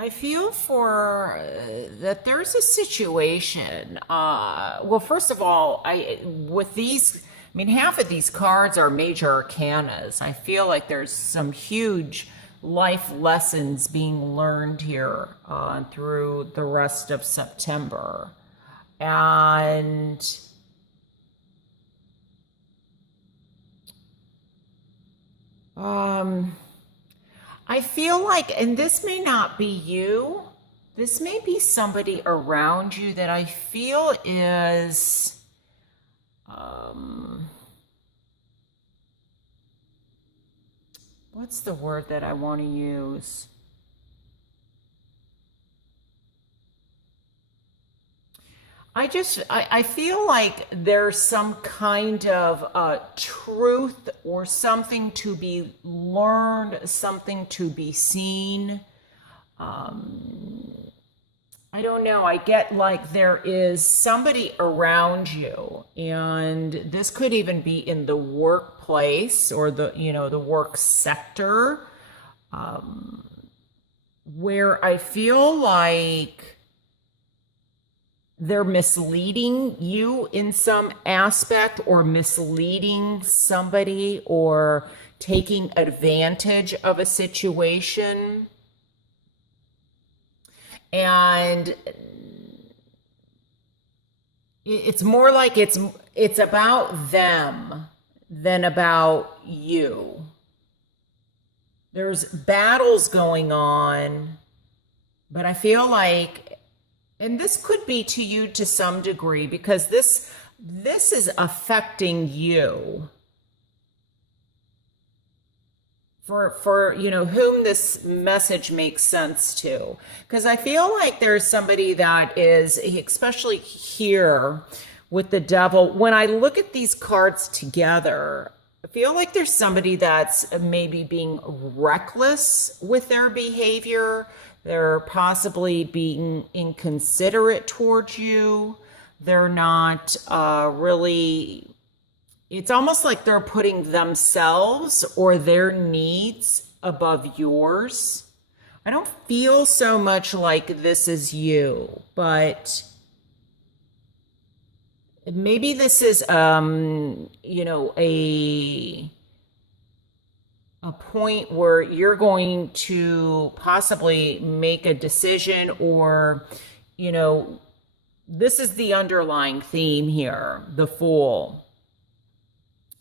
I feel for that there's a situation. Well, first of all, I with these, I mean, half of these cards are major arcanas. I feel like there's some huge life lessons being learned here through the rest of September, and um. I feel like, and this may not be you, this may be somebody around you that I feel is, um, what's the word that I want to use? I feel like there's some kind of truth or something to be learned, something to be seen. I don't know. I get like there is somebody around you, and this could even be in the workplace or the work sector, where I feel like they're misleading you in some aspect or misleading somebody or taking advantage of a situation. And it's more like it's about them than about you. There's battles going on, but I feel like, and this could be to you to some degree, because this is affecting you, for whom this message makes sense to. Because I feel like there's somebody that is, especially here with the devil, when I look at these cards together, I feel like there's somebody that's maybe being reckless with their behavior. They're possibly being inconsiderate towards you. They're not really, it's almost like they're putting themselves or their needs above yours. I don't feel so much like this is you, but maybe this is a point where you're going to possibly make a decision, or this is the underlying theme here, the Fool.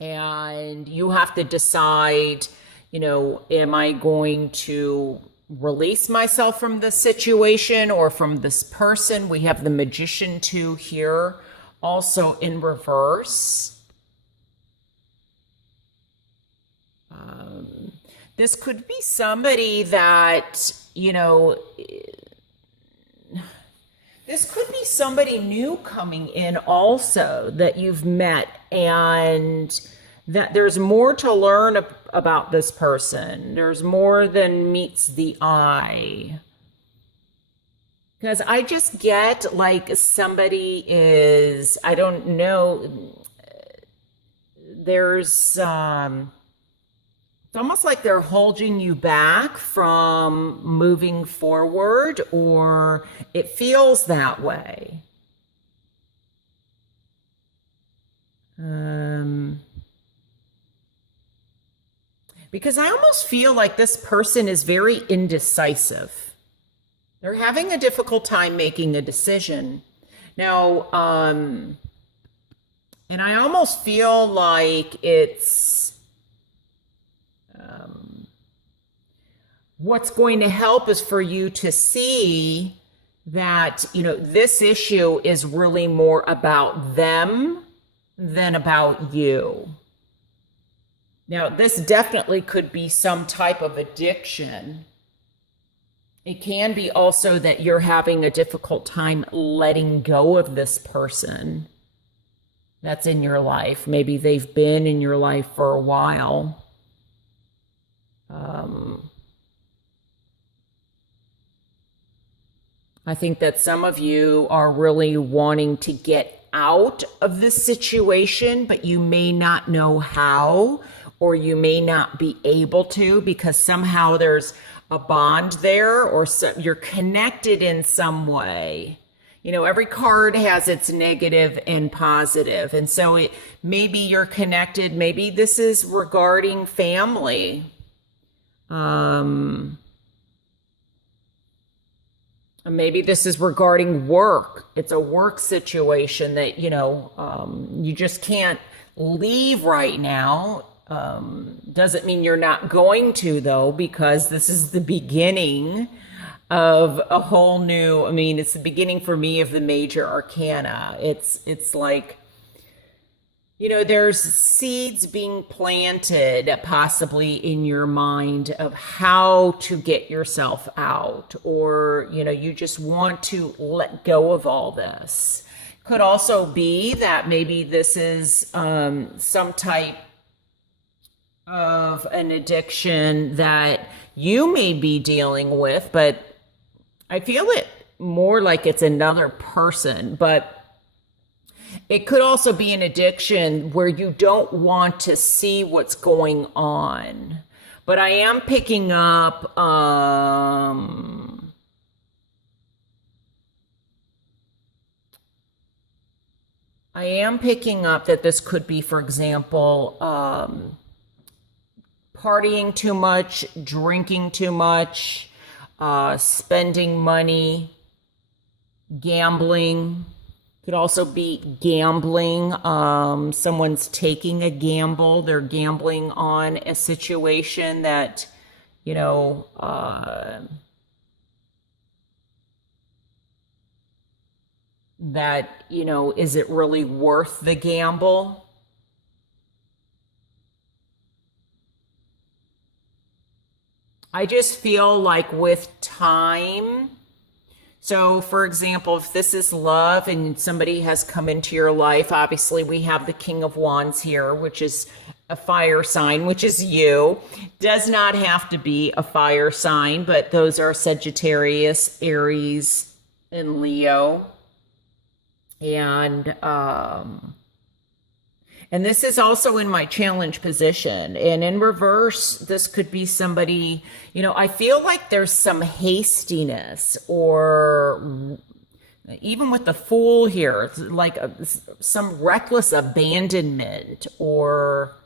And you have to decide, am I going to release myself from this situation or from this person? We have the Magician too here, also in reverse. This could be somebody that, this could be somebody new coming in also that you've met, and that there's more to learn about this person. There's more than meets the eye. Because I just get like somebody is, I don't know, there's, it's almost like they're holding you back from moving forward, or it feels that way. Because I almost feel like this person is very indecisive. They're having a difficult time making a decision. Now, and I almost feel like it's, what's going to help is for you to see that, this issue is really more about them than about you. Now, this definitely could be some type of addiction. It can be also that you're having a difficult time letting go of this person that's in your life. Maybe they've been in your life for a while. I think that some of you are really wanting to get out of this situation, but you may not know how, or you may not be able to, because somehow there's a bond there, or you're connected in some way. You know, every card has its negative and positive. And so maybe you're connected. Maybe this is regarding family. Maybe this is regarding work. It's a work situation that, you just can't leave right now. Doesn't mean you're not going to, though, because this is the beginning of a whole new, it's the beginning for me of the major arcana. It's like, there's seeds being planted possibly in your mind of how to get yourself out, or, you just want to let go of all this. Could also be that maybe this is some type of an addiction that you may be dealing with, but I feel it more like it's another person. But it could also be an addiction where you don't want to see what's going on. But I am picking up that this could be, for example, partying too much, drinking too much, spending money, gambling. Could also be gambling. Someone's taking a gamble. They're gambling on a situation that, is it really worth the gamble? I just feel like with time, so for example, if this is love and somebody has come into your life, obviously we have the King of Wands here, which is a fire sign, which is you. Does not have to be a fire sign, but those are Sagittarius, Aries, and Leo. And this is also in my challenge position. And in reverse, this could be somebody, I feel like there's some hastiness, or even with the Fool here, like some reckless abandonment, or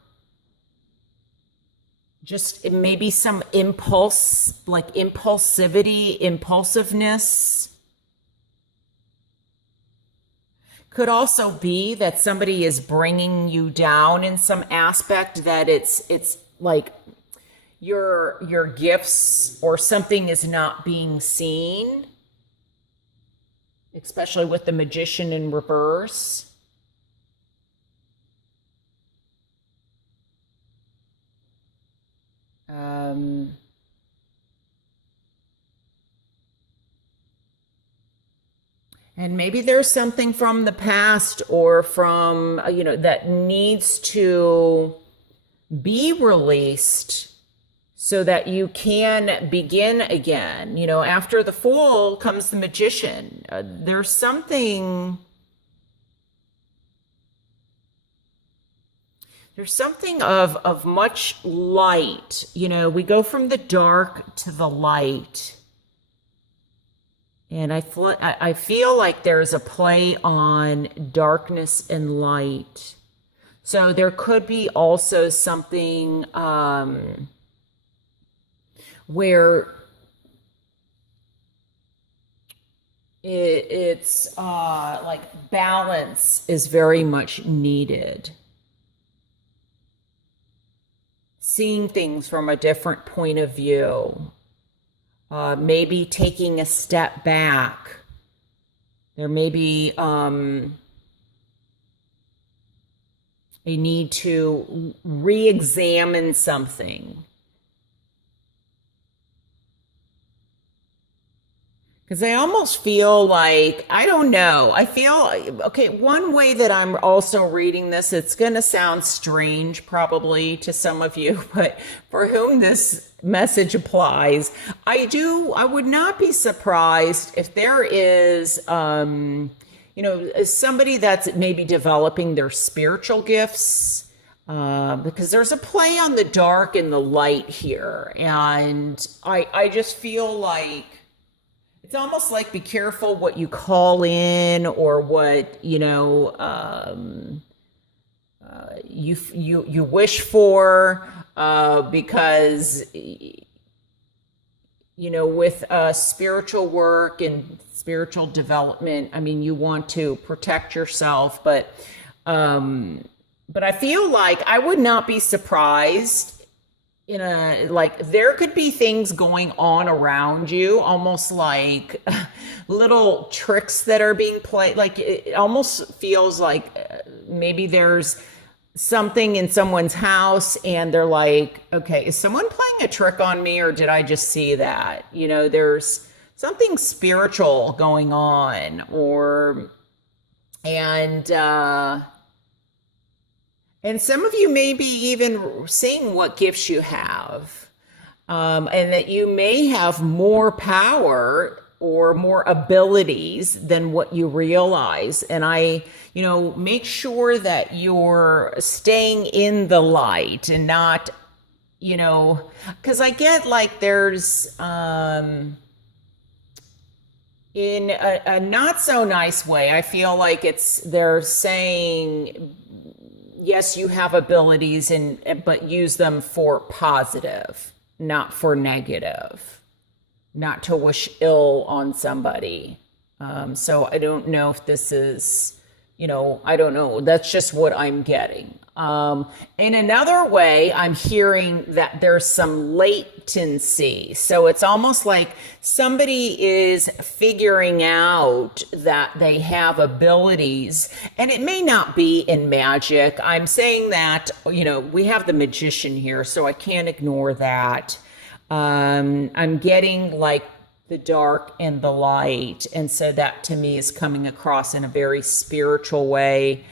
just maybe some impulsiveness. Could also be that somebody is bringing you down in some aspect, that it's like your gifts or something is not being seen, especially with the Magician in reverse. And maybe there's something from the past or from, that needs to be released so that you can begin again. After the Fool comes the Magician. There's something of much light. We go from the dark to the light. And I feel like there's a play on darkness and light. So there could be also something where it's like balance is very much needed. Seeing things from a different point of view. Maybe taking a step back. There may be a need to re-examine something. Because I almost feel like, I don't know, I feel, okay, one way that I'm also reading this, it's going to sound strange probably to some of you, but for whom this message applies, I would not be surprised if there is, somebody that's maybe developing their spiritual gifts, Because there's a play on the dark and the light here. And I just feel like it's almost like be careful what you call in or what, you wish for, because, with spiritual work and spiritual development, I mean, you want to protect yourself, but I feel like I would not be surprised there could be things going on around you, almost like little tricks that are being played. Like it almost feels like maybe there's something in someone's house and they're like, okay, is someone playing a trick on me or did I just see that? There's something spiritual going on and some of you may be even seeing what gifts you have, and that you may have more power or more abilities than what you realize. And make sure that you're staying in the light and not, because I get like there's, in a not so nice way, I feel like they're saying, yes, you have abilities, but use them for positive, not for negative, not to wish ill on somebody. So I don't know if this is, I don't know. That's just what I'm getting. In another way, I'm hearing that there's some latency. So it's almost like somebody is figuring out that they have abilities, and it may not be in magic. I'm saying that, we have the magician here, so I can't ignore that. I'm getting like the dark and the light. And so that to me is coming across in a very spiritual way.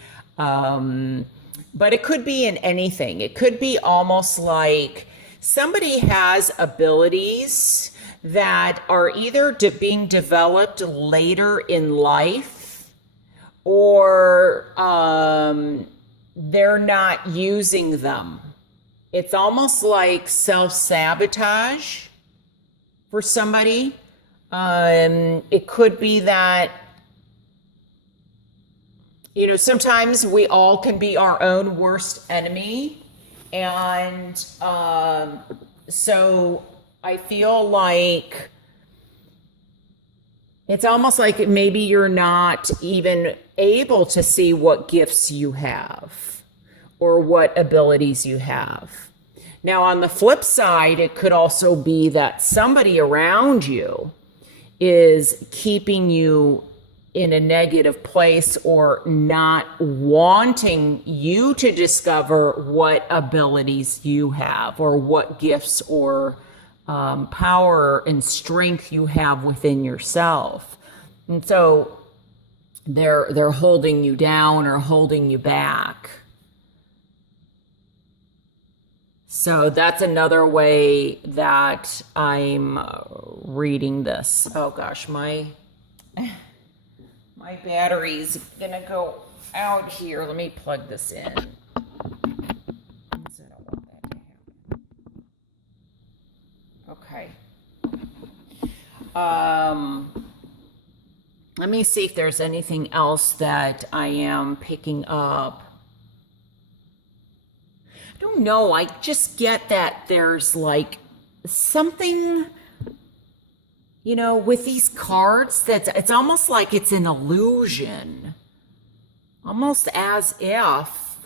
But it could be in anything. It could be almost like somebody has abilities that are either being developed later in life, or they're not using them. It's almost like self-sabotage for somebody. It could be that, sometimes we all can be our own worst enemy. And so I feel like it's almost like maybe you're not even able to see what gifts you have or what abilities you have. Now, on the flip side, it could also be that somebody around you is keeping you in a negative place or not wanting you to discover what abilities you have or what gifts or power and strength you have within yourself. And so they're holding you down or holding you back. So that's another way that I'm reading this. Oh gosh, my battery's gonna go out here. Let me plug this in. I don't want that to happen. Okay. Let me see if there's anything else that I am picking up. I don't know. I just get that there's like something, with these cards it's almost like it's an illusion, almost as if,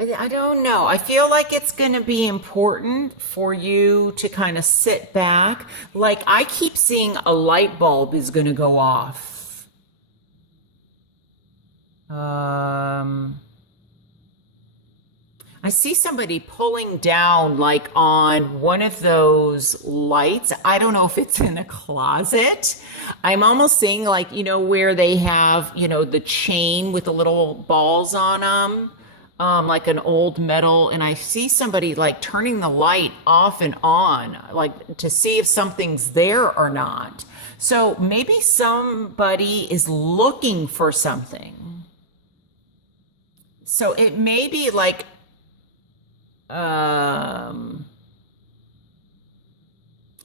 I don't know. I feel like it's going to be important for you to kind of sit back. Like I keep seeing a light bulb is going to go off. I see somebody pulling down like on one of those lights. I don't know if it's in a closet. I'm almost seeing like, where they have, the chain with the little balls on them, like an old metal. And I see somebody like turning the light off and on, like to see if something's there or not. So maybe somebody is looking for something. So it may be like, um,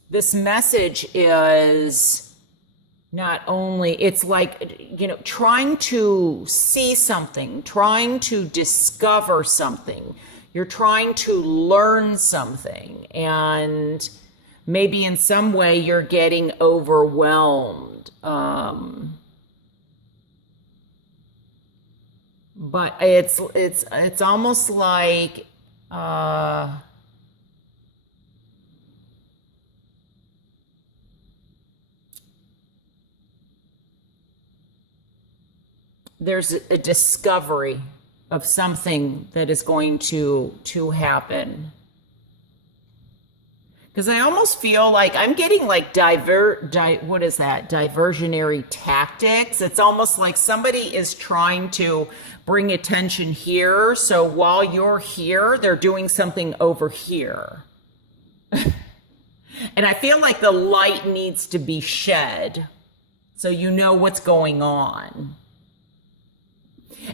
this message is not only, it's like, trying to see something, trying to discover something. You're trying to learn something, and maybe in some way you're getting overwhelmed. But it's almost like, there's a discovery of something that is going to happen. Because I almost feel like I'm getting like what is that? Diversionary tactics. It's almost like somebody is trying to bring attention here. So while you're here, they're doing something over here. And I feel like the light needs to be shed so you know what's going on.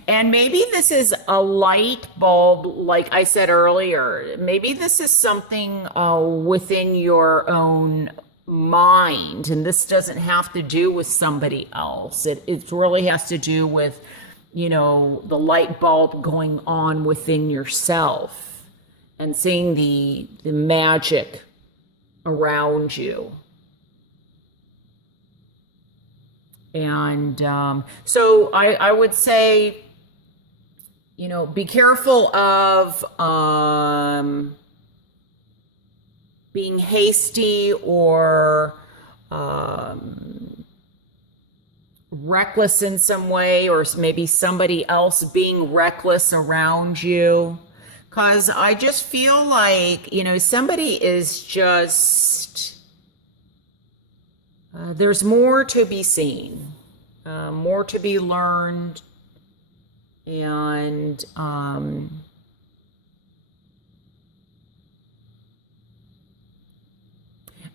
And maybe this is a light bulb, like I said earlier. Maybe this is something within your own mind, and this doesn't have to do with somebody else. It really has to do with, the light bulb going on within yourself and seeing the magic around you. And so I would say, be careful of being hasty or reckless in some way, or maybe somebody else being reckless around you. Because I just feel like, somebody is just... there's more to be seen, more to be learned, and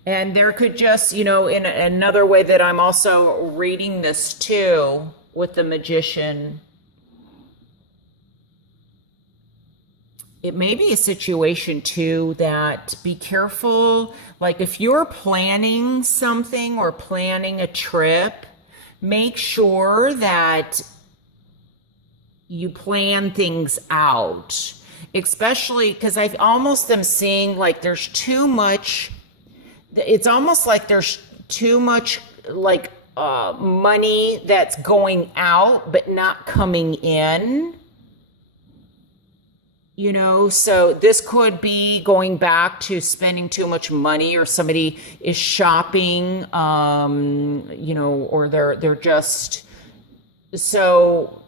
there could just, in another way that I'm also reading this too with the Magician, it may be a situation too that be careful. Like if you're planning something or planning a trip, make sure that you plan things out, especially because I almost am seeing like there's too much. It's almost like there's too much like money that's going out but not coming in. So this could be going back to spending too much money, or somebody is shopping, or they're just, so,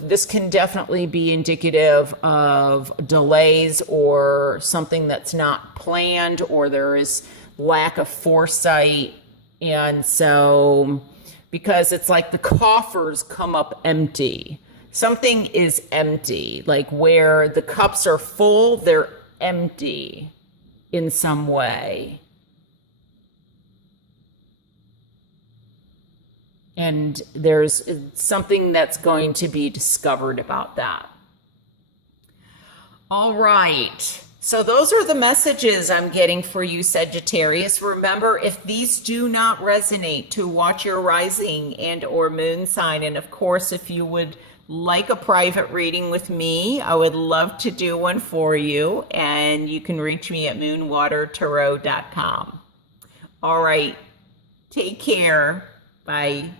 this can definitely be indicative of delays or something that's not planned, or there is lack of foresight. And so, because it's like the coffers come up empty. Something is empty, like where the cups are full, they're empty in some way. And there's something that's going to be discovered about that. All right. So those are the messages I'm getting for you, Sagittarius. Remember, if these do not resonate, to watch your rising and or moon sign. And of course, if you would like a private reading with me, I would love to do one for you. And you can reach me at moonwatertarot.com. All right. Take care. Bye.